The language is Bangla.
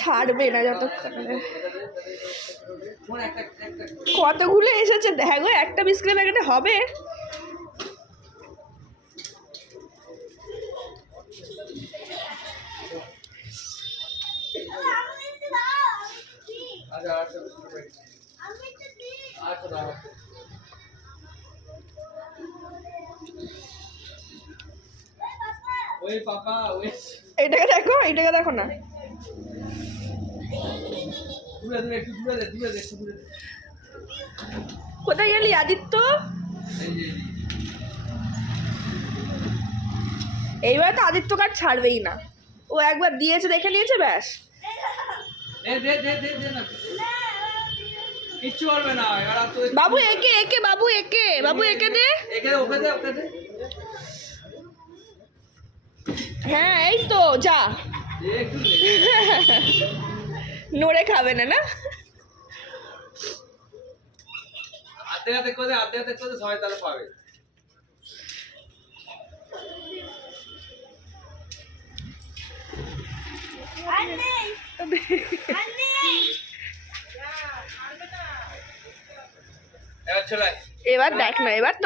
ছাড়বে না যতক্ষণ। কতগুলো এসেছে দেখো, একটা বিস্কুটের প্যাকেটে হবে। এইটাকে দেখো, এইটাকে দেখো না। কোথায় গেলি আদিত্য? এইবার তো আদিত্য কার্ড ছাড়বেই না, ও একবার দিয়েছে দেখে নিয়েছে ব্যাস। বাবু একে একে, বাবু একে, বাবু একে দে। হ্যাঁ এই তো যা। নড়ে খাবে না না? আধে করে সবাই তাহলে পাবে। এবার দেখ না, এবার তো